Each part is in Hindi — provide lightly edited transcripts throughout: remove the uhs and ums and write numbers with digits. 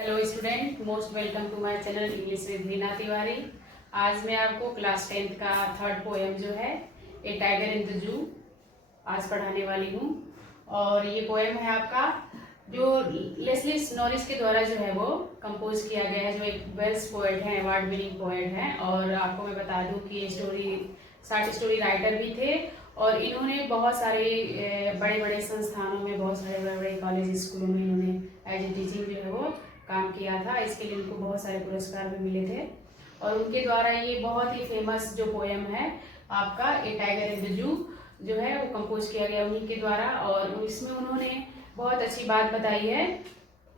Hello student, most welcome to my channel English with Reena Tiwari. आज मैं आपको क्लास 10th का थर्ड पोएम जो है ए टाइगर इन द जू आज पढ़ाने वाली हूँ। और ये पोएम है आपका जो लेस्ली नॉरिस के द्वारा जो है वो कंपोज किया गया है, जो एक वेल्स पोएट हैं, अवार्ड विनिंग पोएट हैं। और आपको मैं बता दूँ कि ये शॉर्ट स्टोरी राइटर भी थे और इन्होंने बहुत सारे बड़े बड़े संस्थानों में, बहुत सारे बड़े बड़े कॉलेज स्कूलों में इन्होंने एज ए टीचिंग जो है वो काम किया था। इसके लिए उनको बहुत सारे पुरस्कार भी मिले थे और उनके द्वारा ये बहुत ही फेमस जो पोएम है आपका ए टाइगर इन द जू जो है वो कंपोज किया गया उन्हीं के द्वारा। और इसमें उन्होंने बहुत अच्छी बात बताई है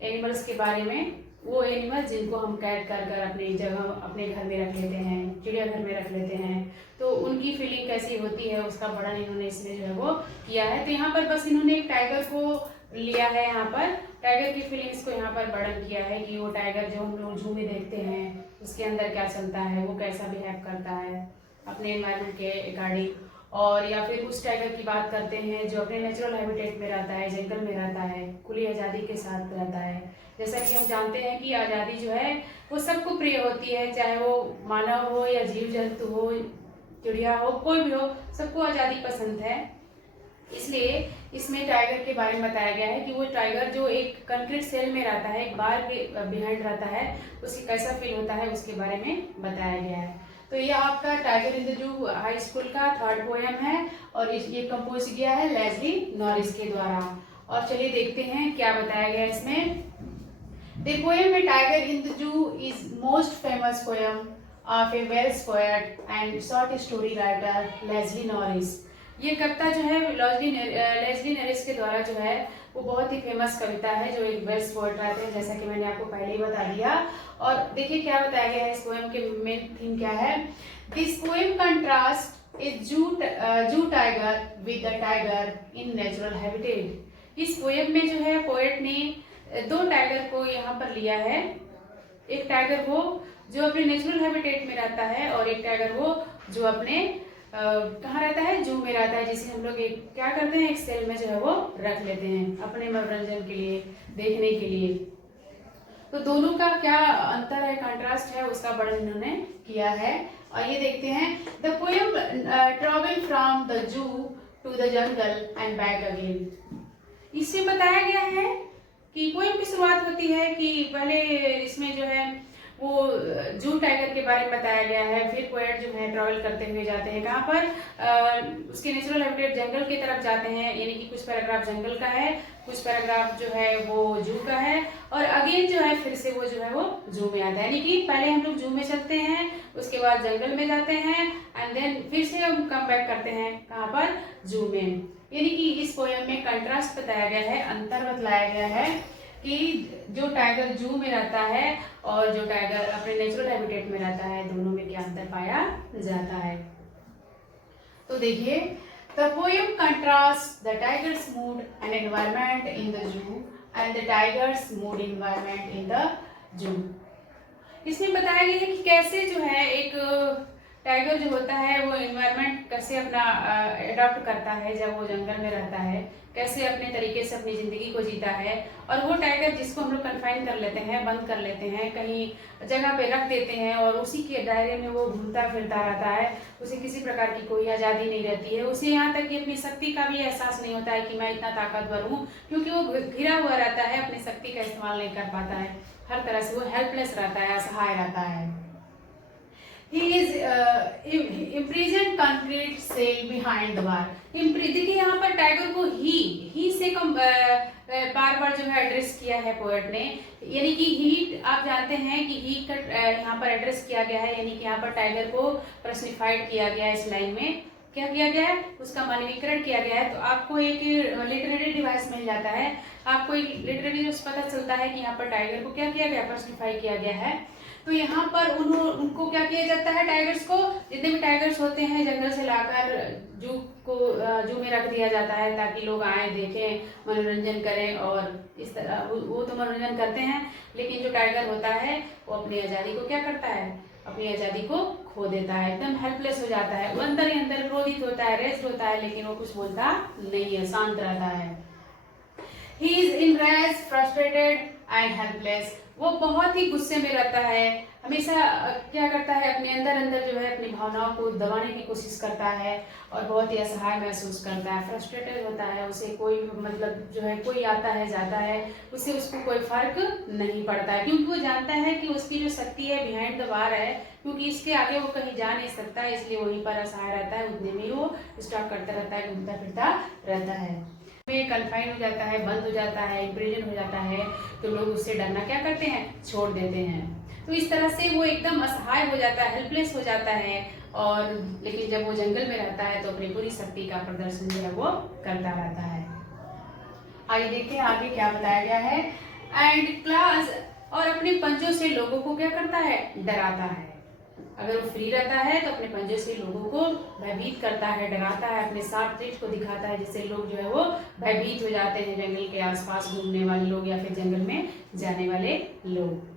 एनिमल्स के बारे में, वो एनिमल जिनको हम कैद कर कर अपनी जगह अपने घर में रख लेते हैं, चिड़ियाघर में रख लेते हैं, तो उनकी फीलिंग कैसी होती है उसका वर्णन इन्होंने इसमें जो है वो किया है। तो यहाँ पर बस इन्होंने एक टाइगर को लिया है, यहाँ पर टाइगर की फीलिंग्स को यहाँ पर वर्णन किया है कि वो टाइगर जो हम लोग जू में देखते हैं उसके अंदर क्या चलता है, वो कैसा बिहेव करता है अपने एनवायरनमेंट के अकॉर्डिंग। और या फिर उस टाइगर की बात करते हैं जो अपने नेचुरल हैबिटेट में रहता है, जंगल में रहता है, खुली आज़ादी के साथ रहता है। जैसा कि हम जानते हैं कि आज़ादी जो है वो सबको प्रिय होती है, चाहे वो मानव हो या जीव जंतु हो, चिड़िया हो, कोई भी हो, सबको आज़ादी पसंद है। इसलिए इसमें टाइगर के बारे में बताया गया है कि वो टाइगर जो एक कंक्रीट सेल में रहता है, एक बार के बिहाइंड रहता है, उसकी कैसा फील होता है उसके बारे में बताया गया है। तो ये आपका tiger in the zoo high school का थर्ड पोएम है और ये कंपोज किया है लेस्ली नॉरिस के द्वारा। और चलिए देखते हैं क्या बताया गया इसमें। The poem A Tiger in the Zoo is most famous poem of a Welsh poet and short story writer Leslie Norris। ये कविता जो है लेस्ली नॉरिस के द्वारा जो है वो बहुत ही फेमस कविता है, जो एक वेल्स पोएट रहते हैं, जैसा कि मैंने आपको पहले ही बता दिया। और देखिए क्या बताया गया है इस पोएम के मेन थीम क्या है। दिस पोएम कंट्रास्ट ए जू tiger with the tiger in natural habitat. इस पोएम में जो है पोएट ने दो टाइगर को यहाँ पर लिया है, एक टाइगर वो जो अपने नेचुरल हैबिटेट में रहता है और एक टाइगर वो जो अपने कहाँ रहता है, जू में रहता है, जिसे हम लोग एक क्या करते हैं, एक सेल में जो है वो रख लेते हैं अपने मनोरंजन के लिए, देखने के लिए। तो दोनों का क्या अंतर है, कंट्रास्ट है, उसका वर्णन इन्होंने किया है। और ये देखते हैं। The poem travel from the zoo to the jungle and back again. इससे बताया गया है कि पोएम की शुरुआत होती है कि पहले इसमें जो है वो जू टाइगर के बारे में बताया गया है, फिर पोएट जो है ट्रैवल करते हुए जाते हैं कहाँ पर, उसके नेचुरल हैबिटेट जंगल की तरफ जाते हैं, यानी कि कुछ पैराग्राफ जंगल का है, कुछ पैराग्राफ जो है वो जू का है, और अगेन जो है फिर से वो जो है वो जू में आता है। यानी कि पहले हम लोग जू में चलते हैं, उसके बाद जंगल में जाते हैं एंड देन फिर से हम कम बैक करते हैं कहाँ पर, जू में। यानी कि इस पोएम में कंट्रास्ट बताया गया है, अंतर बतलाया गया है कि जो टाइगर जू में रहता है और जो टाइगर अपने नेचुरल हैबिटेट में रहता है, दोनों में क्या अंतर पाया जाता है। तो देखिए, the poem contrast the tigers mood and environment in the zoo and the tigers mood environment in the zoo. इसमें बताया गया है कि कैसे जो है एक टाइगर जो होता है वो एनवायरनमेंट कैसे अपना अडॉप्ट करता है जब वो जंगल में रहता है, कैसे अपने तरीके से अपनी ज़िंदगी को जीता है। और वो टाइगर जिसको हम लोग कन्फाइन कर लेते हैं, बंद कर लेते हैं, कहीं जगह पे रख देते हैं और उसी के दायरे में वो घूमता फिरता रहता है, उसे किसी प्रकार की कोई आज़ादी नहीं रहती है, उसे यहाँ तक कि अपनी शक्ति का भी एहसास नहीं होता है कि मैं इतना ताकतवर हूँ, क्योंकि वो घिरा हुआ रहता है, अपनी शक्ति का इस्तेमाल नहीं कर पाता है, हर तरह से वो हेल्पलेस रहता है, असहाय रहता है। He is imprisoned concrete cell behind the bar। देखिए यहाँ पर टाइगर को ही से कम बार बार जो है एड्रेस किया है पोएट ने, यानी कि ही आप जानते हैं कि ही का यहाँ पर एड्रेस किया गया है, यानी कि यहाँ पर टाइगर को पर्सनिफाइड किया गया है। इस लाइन में क्या किया गया है, उसका मानवीकरण किया गया है। तो आपको एक लिटरेरी डिवाइस मिल जाता है, आपको एक लिटरेरी पता चलता है कि यहाँ पर टाइगर को क्या किया गया, पर्सनिफाई किया गया है। तो यहाँ पर उनको क्या किया जाता है, टाइगर्स को, जितने भी टाइगर्स होते हैं जंगल से लाकर जू में रख दिया जाता है ताकि लोग आए, देखें, मनोरंजन करें। और इस तरह वो तो मनोरंजन करते हैं, लेकिन जो टाइगर होता है वो अपनी आज़ादी को क्या करता है, अपनी आज़ादी को खो देता है, एकदम हेल्पलेस हो जाता है, वो अंदर ही अंदर क्रोधित होता है, रेस्ट होता है, लेकिन वो कुछ बोलता नहीं है, शांत रहता है। He is enraged, frustrated and helpless. वो बहुत ही गुस्से में रहता है, हमेशा क्या करता है, अपने अंदर अंदर जो है अपनी भावनाओं को दबाने की कोशिश करता है और बहुत ही असहाय महसूस करता है, फ्रस्ट्रेटेड होता है। उसे कोई मतलब जो है कोई आता है जाता है, उससे उसको कोई फर्क नहीं पड़ता है, क्योंकि वो जानता है कि उसकी जो शक्ति है बिहाइंड द बार है, क्योंकि इसके आगे वो कहीं जा नहीं सकता, इसलिए वहीं पर असहाय रहता है, उतने में वो स्टॉप करता रहता है, घूमता फिरता रहता है, में कन्फाइन हो जाता है, बंद हो जाता है, इम्प्रिजन हो जाता है। तो लोग उससे डरना क्या करते हैं, छोड़ देते हैं। तो इस तरह से वो एकदम असहाय हो जाता है, हेल्पलेस हो जाता है। और लेकिन जब वो जंगल में रहता है तो अपनी पूरी शक्ति का प्रदर्शन जो है वो करता रहता है। आइए देखते हैं आगे क्या बताया गया है। एंड क्लास, और अपने पंजों से लोगों को क्या करता है, डराता है। अगर वो फ्री रहता है तो अपने पंजे से लोगों को भयभीत करता है, डराता है, अपने शार्प टीथ को दिखाता है, जिससे लोग जो है वो भयभीत हो जाते हैं, जंगल के आसपास घूमने वाले लोग या फिर जंगल में जाने वाले लोग।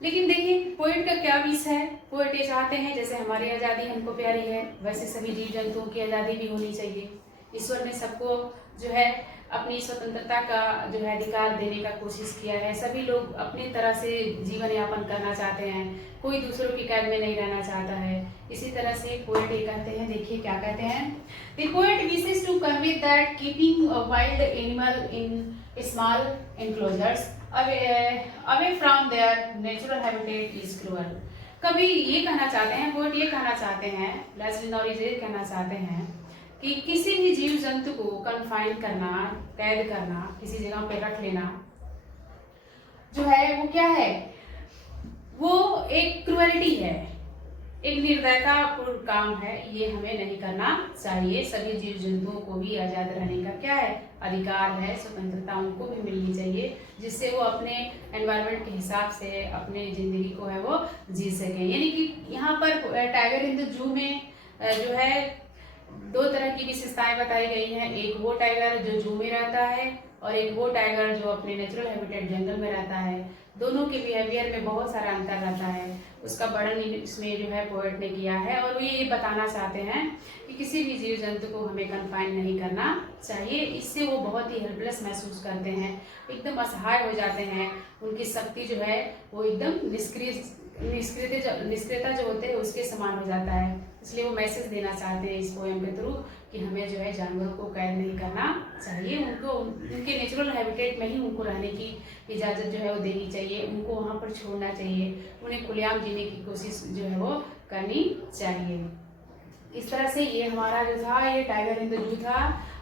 लेकिन देखिए पोएट का क्या विश है, पोएट ये चाहते हैं जैसे हमारी आज़ादी हमको प्यारी है, वैसे सभी जीव जंतुओं की आज़ादी भी होनी चाहिए। ईश्वर ने सबको जो है अपनी स्वतंत्रता का जो है अधिकार देने का कोशिश किया है। सभी लोग अपनी तरह से जीवन यापन करना चाहते हैं, कोई दूसरों की कैद में नहीं रहना चाहता है। इसी तरह से पोएट ये कहते हैं, देखिए क्या कहते हैं, the poet wishes to convey that keeping a wild animal in small enclosures away from their natural habitat is cruel। कभी ये कहना चाहते हैं, पोएट ये कहना चाहते हैं, लेस्ली नॉरिस ये कहना चाहते हैं कि किसी भी जीव जंतु को कन्फाइन करना, कैद करना, किसी जगह पे रख लेना जो है वो क्या है, वो एक क्रुएलिटी है, एक निर्दयतापूर्ण काम है। ये हमें नहीं करना चाहिए। सभी जीव जंतुओं को भी आजाद रहने का क्या है, अधिकार है, स्वतंत्रता उनको भी मिलनी चाहिए, जिससे वो अपने एनवायरनमेंट के हिसाब से अपने जिंदगी को है वो जी सकें। यानी कि यहाँ पर टाइगर इन द जू में जो है दो तरह की विशेषताएं बताई गई हैं। एक वो टाइगर जो जू में रहता है और एक वो टाइगर जो अपने नेचुरल हैबिटेट जंगल में रहता है। दोनों के बिहेवियर में बहुत सारा अंतर रहता है, उसका वर्णन इसमें जो है पोएट ने किया है। और वो ये बताना चाहते हैं कि किसी भी जीव जंतु को हमें कन्फाइन नहीं करना चाहिए, इससे वो बहुत ही हेल्पलेस महसूस करते हैं, एकदम असहाय हो जाते हैं, उनकी शक्ति जो है वो एकदम निष्क्रियता जो होते हैं उसके समान हो जाता है। इसलिए वो मैसेज देना चाहते हैं इस पोएम के थ्रू कि हमें जो है जानवरों को कैद नहीं करना चाहिए, उनको उनके नेचुरल हैबिटेट में ही उनको रहने की इजाज़त जो है वो देनी चाहिए, उनको वहाँ पर छोड़ना चाहिए, उन्हें खुलेआम जीने की कोशिश जो है वो करनी चाहिए। इस तरह से ये हमारा जो था ये टाइगर इन द जू था।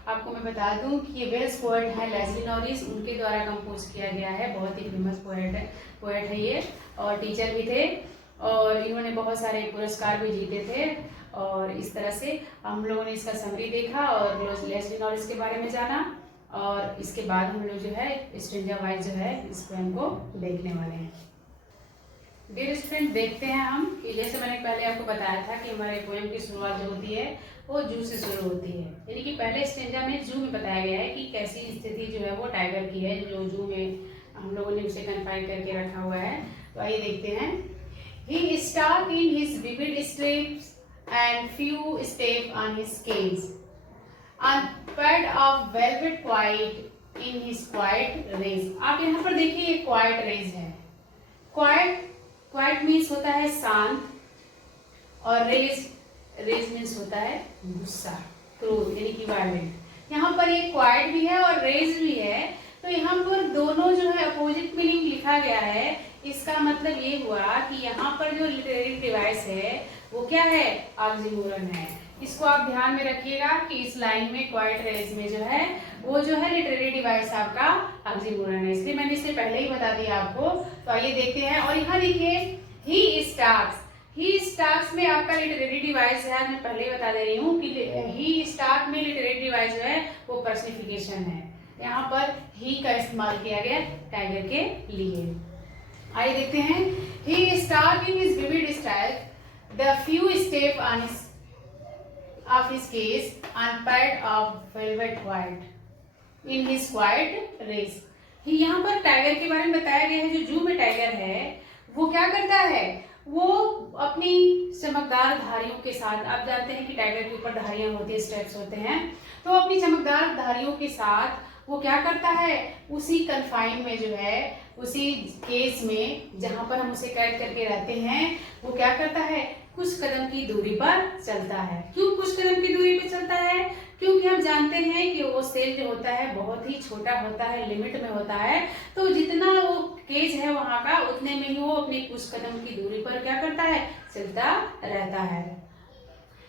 आपको मैं बता दूं कि ये वेल्स पोएट है लेस्ली नॉरिस, उनके द्वारा कंपोज किया गया है, बहुत ही फेमस पोएट है ये, और टीचर भी थे और इन्होंने बहुत सारे पुरस्कार भी जीते थे। और इस तरह से हम लोगों ने इसका समरी देखा और लेस्ली नॉरिस के बारे में जाना, और इसके बाद हम लोग जो है स्ट्रेंजर वाइज जो है इस पोएम को देखने वाले हैं। डियर स्टूडेंट, देखते हैं हम कि जैसे मैंने पहले आपको बताया था कि हमारे पोएम की शुरुआत जो होती है वो जू से शुरू होती है। यानी कि पहले स्टेंजा में जू में बताया गया है कि कैसी स्थिति जो है वो टाइगर की है, जो जू में हम लोगों ने उसे कन्फाइन करके रखा हुआ है। तो आइए देखते हैं। He stuck in his vivid steps and few steps on his cage, and pad of velvet quiet in his quiet race। आप यहाँ पर देखिए ये quiet race है। quiet मीन्स होता है शांत, और रेज मीन्स होता है गुस्सा, क्रोध, यानी कि वायलेंट। यहाँ पर एक क्वाइट भी है और रेज भी है, तो यहाँ पर दोनों जो है अपोजिट मीनिंग लिखा गया है। इसका मतलब ये हुआ कि यहाँ पर जो लिटरेरी डिवाइस है वो क्या है, ऑक्सीमोरन है। इसको आप ध्यान में रखिएगा कि इस लाइन में क्वाइट रेज में जो है वो जो है लिटरेरी डिवाइस आपका ऑक्सीमोरन है, इसलिए मैंने इससे पहले ही बता दिया आपको। तो आइए देखते हैं। और यहाँ देखिए ही स्टार्क्स में आपका लिटरेरी डिवाइस है, मैं पहले ही बता दे रही हूँ कि ही स्टार्क में लिटरेरी डिवाइस जो है वो पर्सनिफिकेशन है। यहाँ पर ही का इस्तेमाल किया गया टाइगर के लिए। आइए देखते हैं। He stalks in his vivid style the few steps on his of his case and pad of velvet white in his quiet race। यहाँ पर टाइगर के बारे में बताया गया है। जो जू में टाइगर है वो क्या करता है, वो अपनी चमकदार धारियों के साथ, आप जानते हैं कि टाइगर के ऊपर धारियां होती है, स्टेप्स होते हैं, तो अपनी चमकदार धारियों के साथ वो क्या करता है, उसी कन्फाइन में जो है, उसी केज में जहां पर हम उसे कैद करके रहते हैं, वो क्या करता है, कुछ कदम की दूरी पर चलता है। क्यों कुछ कदम की दूरी पर चलता है? क्योंकि हम जानते हैं कि वो सेल जो होता है बहुत ही छोटा होता है, लिमिट में होता है। तो जितना वो केज है वहां का, उतने में ही वो अपनी कुछ कदम की दूरी पर क्या करता है, चलता रहता है।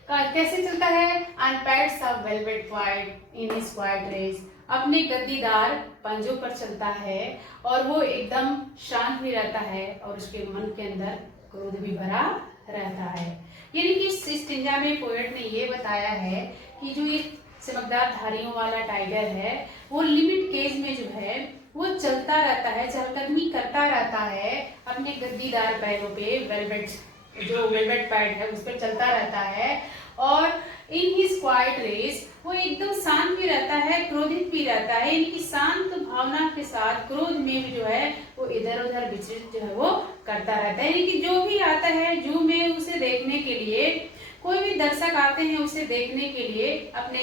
कैसे चलता है? On pads of velvet quiet in his quiet rage, अपने गद्दीदार पंजों पर चलता है और वो एकदम शांत भी रहता है और उसके मन के अंदर क्रोध भी भरा रहता है। यानी कि इस स्टिंजा में पोएट ने ये बताया है कि जो ये चमकदार धारियों वाला टाइगर है, वो लिमिट केज में जो है वो चलता रहता है, चहलकदमी करता रहता है, अपने गद्दीदार पैरों पे, वेलवेट पैड है उस पर चलता रहता है। और इन हिज क्वाइट रेस, वो एकदम शांत भी रहता है, क्रोधित भी रहता है, इनकी शांत भावना के साथ क्रोध में भी जो है वो इधर उधर विचलित जो है वो करता रहता है। यानी कि जो भी आता है जू में उसे देखने के लिए, कोई भी दर्शक आते हैं उसे देखने के लिए, अपने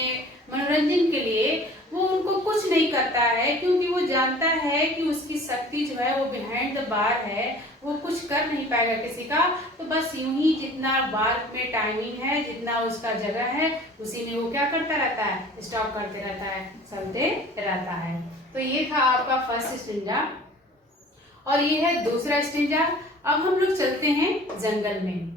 मनोरंजन के लिए, वो उनको कुछ नहीं करता है, क्योंकि वो जानता है कि उसकी शक्ति जो है वो बिहाइंड द बार है, वो कुछ कर नहीं पाएगा किसी का। तो बस यूं ही जितना बार में टाइमिंग है, जितना उसका जगह है, उसी में वो क्या करता रहता है, स्टॉप करते रहता है, चलते रहता है। तो ये था आपका फर्स्ट स्टिंजा और ये है दूसरा स्टिंजा। अब हम लोग चलते हैं जंगल में।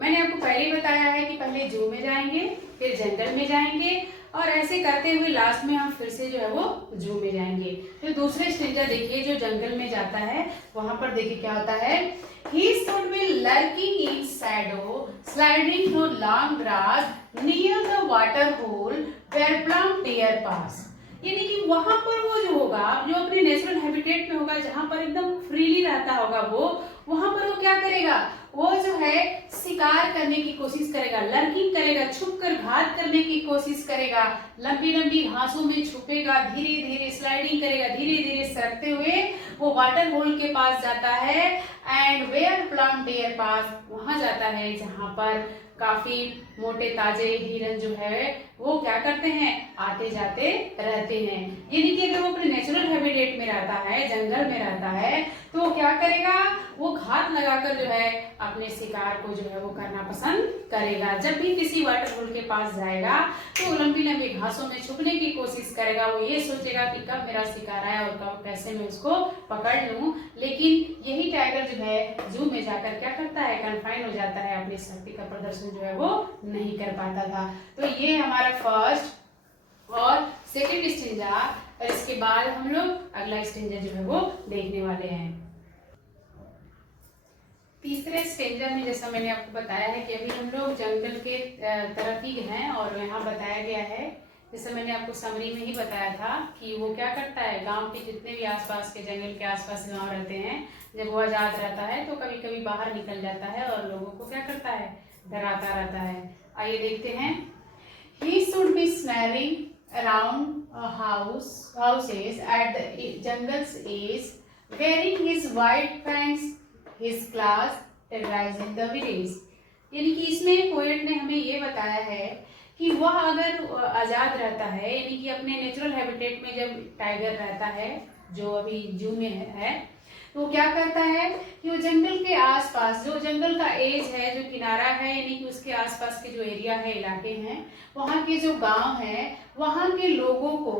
मैंने आपको पहले ही बताया है कि पहले जू में जाएंगे, फिर जंगल में जाएंगे और ऐसे करते हुए लास्ट में हम फिर से जो है वो जू में जाएंगे। तो दूसरे स्टिंजा देखिए जो जंगल में जाता है, वहां पर देखिए क्या होता है, He stood be lurking in shadow, sliding through long grass near the water hole where plump deer pass। यानी कि वहां पर वो जो होगा, जो अपने नेचुरल हैबिटेट में होगा, जहां पर एकदम फ्रीली रहता होगा, वो वहां पर वो क्या करेगा, वो जो है शिकार करने की कोशिश करेगा, लर्किंग करेगा, छुपकर घात करने की कोशिश करेगा, लंबी लंबी घासों में छुपेगा, धीरे धीरे स्लाइडिंग करेगा, धीरे धीरे सरकते हुए वो वाटर होल के पास जाता है। एंड वेयर प्लम डियर पास, वहां जाता है जहां पर काफी मोटे ताजे हिरन जो है वो क्या करते हैं, आते जाते रहते हैं। यानी कि अगर वो अपने नेचुरल हैबिटेट में रहता है, जंगल में रहता है, तो वो क्या करेगा, वो घात लगाकर जो है अपने शिकार को जो है वो करना पसंद करेगा। जब भी किसी वाटर होल के पास जाएगा तो वो लंबी लंबी घासों में छुपने की कोशिश करेगा। वो ये सोचेगा कि कब मेरा शिकार आया और कब कैसे मैं उसको पकड़ लूं। लेकिन यही टाइगर जो है जू में जाकर क्या करता है, कन्फाइन हो जाता है, अपनी शक्ति का प्रदर्शन जो है वो नहीं कर पाता था। तो ये हमारा फर्स्ट और सेकेंड स्टिंजा, और इसके बाद हम लोग अगला स्टिंजा जो है वो देखने वाले हैं। तीसरे स्टिंजा में जैसा मैंने आपको बताया है कि अभी हम लोग जंगल के तरफ ही हैं और यहाँ बताया गया है, जैसे मैंने आपको समरी में ही बताया था कि वो क्या करता है, गांव के जितने भी आसपास के, जंगल के आसपास गांव रहते हैं, जब वो आजाद रहता है तो कभी कभी बाहर निकल जाता है और लोगों को क्या करता है, डराता रहता है। आइए देखते हैं। He should be snaring around houses at the jungle's edge, wearing his white pants, his claws, terrorizing the village। यानी कि इसमें पोएट ने हमें ये बताया है कि वह अगर आजाद रहता है, यानी कि अपने नेचुरल हैबिटेट में जब टाइगर रहता है जो अभी जू में है, तो क्या करता है कि वो जंगल के आसपास, जो जंगल का एज है, जो किनारा है, यानी कि उसके आसपास के जो एरिया है, इलाके हैं, वहाँ के जो गांव है, वहाँ के लोगों को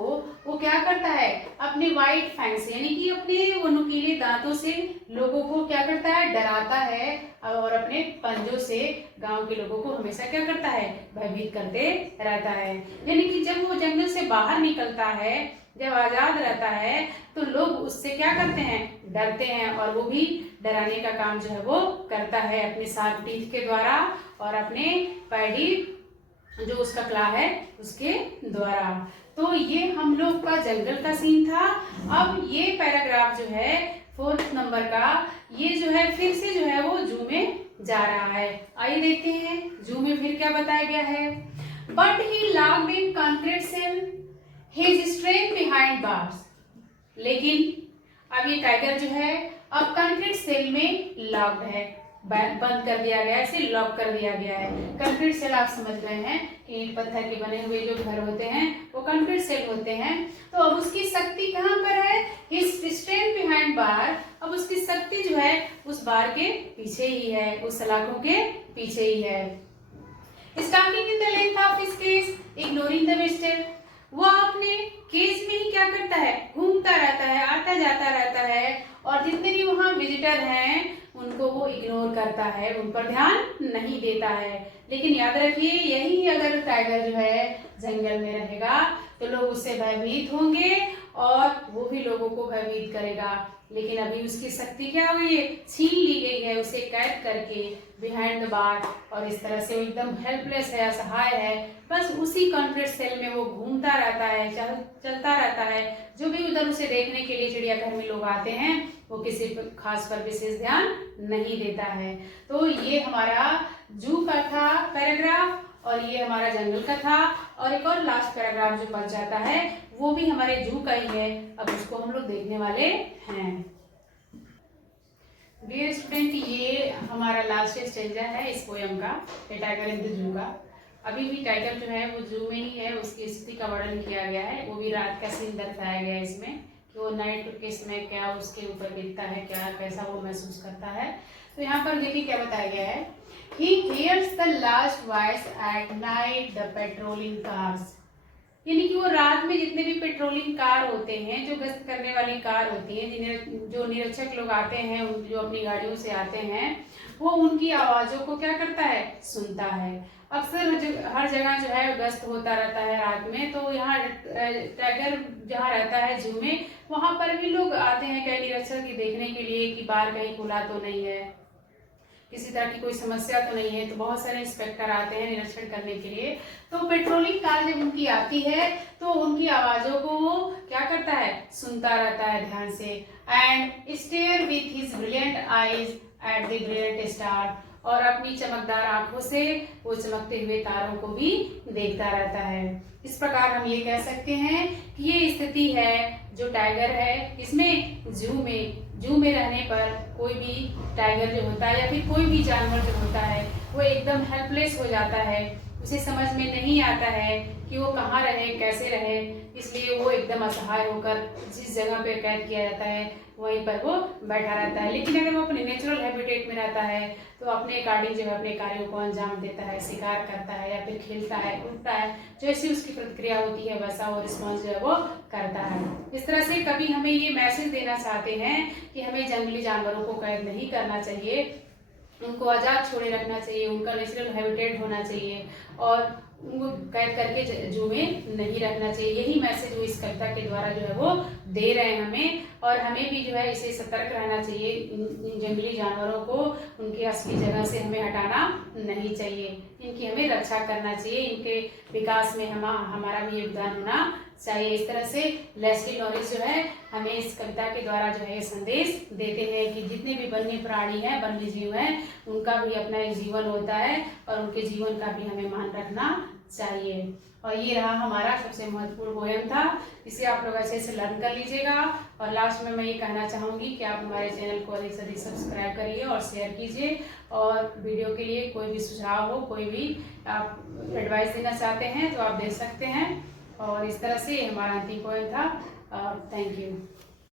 वो क्या करता है, अपने वाइट फैंग से, यानी कि अपने वो नुकीले दांतों से लोगों को क्या करता है, डराता है और अपने पंजों से गांव के लोगों को हमेशा क्या करता है, भयभीत करते रहता है। यानी कि जब वो जंगल से बाहर निकलता है, जब आजाद रहता है, तो लोग उससे क्या करते हैं, डरते हैं और वो भी डराने का काम जो है वो करता है अपने शार्प टीथ के द्वारा और अपने पैडी जो उसका क्ला है उसके द्वारा। तो ये हम लोग का जंगल का सीन था। अब ये पैराग्राफ जो है 4th नंबर का, ये जो है फिर से जो है वो जू में जा रहा है। आइए देखते हैं जू में फिर क्या बताया गया है। But he locked in concrete cell His strength behind bars। लेकिन अब ये टाइगर जो है अब कंक्रीट सेल में लॉक्ड है। बंद कर दिया गया है, इसे लॉक कर दिया गया है। कंक्रीट सेल आप समझ रहे हैं कि ईंट पत्थर के बने हुए जो घर होते हैं वो कंक्रीट सेल होते हैं। तो अब उसकी शक्ति कहाँ पर है? हिज स्ट्रेंथ बिहाइंड बार। अब उसकी शक्ति जो है उस बार के पीछे ही है, उस सलाखों के पीछे ही है। Stalking in the length of his cage, ignoring the mistake. वो अपने केज में ही क्या करता है? घूमता रहता है, आता जाता रहता है, और जितने भी वहाँ विजिटर हैं उनको वो इग्नोर करता है, उन पर ध्यान नहीं देता है। लेकिन याद रखिए, यही अगर टाइगर जो है जंगल में रहेगा तो लोग उससे भयभीत होंगे और वो भी लोगों को भयभीत करेगा। लेकिन अभी उसकी शक्ति क्या हुई है? छीन ली गई है, उसे कैद करके बिहाइंड द बार, और इस तरह से वो एकदम हेल्पलेस है, असहाय है। बस उसी कंक्रीट सेल में वो घूमता रहता है, चलता रहता है। जो भी उधर उसे देखने के लिए चिड़ियाघर में लोग आते हैं वो किसी खास पर विशेष ध्यान नहीं देता है। तो ये हमारा जू का था पैराग्राफ, और ये हमारा जंगल का था, और एक और लास्ट पैराग्राफ जो बच जाता है वो भी हमारे जू का ही है। अब उसको हम लोग देखने वाले हैं। डियर स्टूडेंट, ये हमारा लास्ट स्टेंजा है इस पोयम का, ए टाइगर इन द जू का। अभी भी टाइगर जो है वो जू में ही है, उसकी स्थिति का वर्णन किया गया है। वो भी रात का सीन दर्शाया गया है इसमें कि वो नाइट के समय क्या उसके ऊपर गिरता है, क्या कैसा वो महसूस करता है। तो यहाँ पर देखिए क्या बताया गया है। He hears the last voice at night the patrolling cars। यानी कि वो रात में जितने भी पेट्रोलिंग कार होते हैं, जो गश्त करने वाली कार होती हैं, जो निरीक्षक लोग आते हैं, जो अपनी गाड़ियों से आते हैं, वो उनकी आवाज़ों को क्या करता है? सुनता है। अक्सर हर जगह जो है गश्त होता रहता है रात में। तो यहाँ टाइगर जहाँ रहता है जू में, वहाँ पर भी लोग आते हैं कई निरीक्षक की देखने के लिए कि बाहर कहीं खुला तो नहीं है, किसी तरह की कोई समस्या तो नहीं है। तो बहुत सारे इंस्पेक्टर आते हैं निरीक्षण करने के लिए। तो पेट्रोलिंग कार जब उनकी आती है तो उनकी आवाज़ों को वो क्या करता है? सुनता रहता है ध्यान से। And stare with his brilliant eyes at the brilliant star. और अपनी चमकदार आंखों से वो चमकते हुए तारों को भी देखता रहता है। इस प्रकार हम ये कह सकते हैं कि ये स्थिति है जो टाइगर है, इसमें जू में रहने पर कोई भी टाइगर जो होता है या फिर कोई भी जानवर जो होता है वो एकदम हेल्पलेस हो जाता है। उसे समझ में नहीं आता है कि वो कहाँ रहे, कैसे रहे, इसलिए वो एकदम असहाय होकर जिस जगह पे कैद किया जाता है वहीं पर वो बैठा रहता है। लेकिन अगर वो अपने नेचुरल हैबिटेट में रहता है तो अपने अकॉर्डिंग जो है अपने कार्यों को अंजाम देता है, शिकार करता है या फिर खेलता है, उठता है, जैसी उसकी प्रतिक्रिया होती है वैसा वो रिस्पॉन्स जो है वो करता है। इस तरह से कभी हमें ये मैसेज देना चाहते हैं कि हमें जंगली जानवरों को कैद नहीं करना चाहिए, उनको आज़ाद छोड़े रखना चाहिए, उनका नेचुरल हैबिटेट होना चाहिए और उनको कैद करके जू में नहीं रखना चाहिए। यही मैसेज वो इस कविता के द्वारा जो है वो दे रहे हैं हमें। और हमें भी जो है इसे सतर्क रहना चाहिए, इन जंगली जानवरों को उनकी असली जगह से हमें हटाना नहीं चाहिए, इनकी हमें रक्षा करना चाहिए, इनके विकास में हमारा भी योगदान होना चाहिए। इस तरह से लेस्ली नॉरिस जो है हमें इस कविता के द्वारा जो है ये संदेश देते हैं कि जितने भी वन्य प्राणी हैं, वन्य जीव हैं, उनका भी अपना एक जीवन होता है और उनके जीवन का भी हमें मान रखना चाहिए। और ये रहा हमारा सबसे महत्वपूर्ण पोयम था, इसे आप लोग अच्छे से लर्न कर लीजिएगा। और लास्ट में मैं ये कहना चाहूँगी कि आप हमारे चैनल को अधिक से अधिक सब्सक्राइब करिए और शेयर कीजिए। और वीडियो के लिए कोई भी सुझाव हो, कोई भी आप एडवाइस देना चाहते हैं तो आप दे सकते हैं। और इस तरह से हमारा अंतिम पोयम था। Thank you.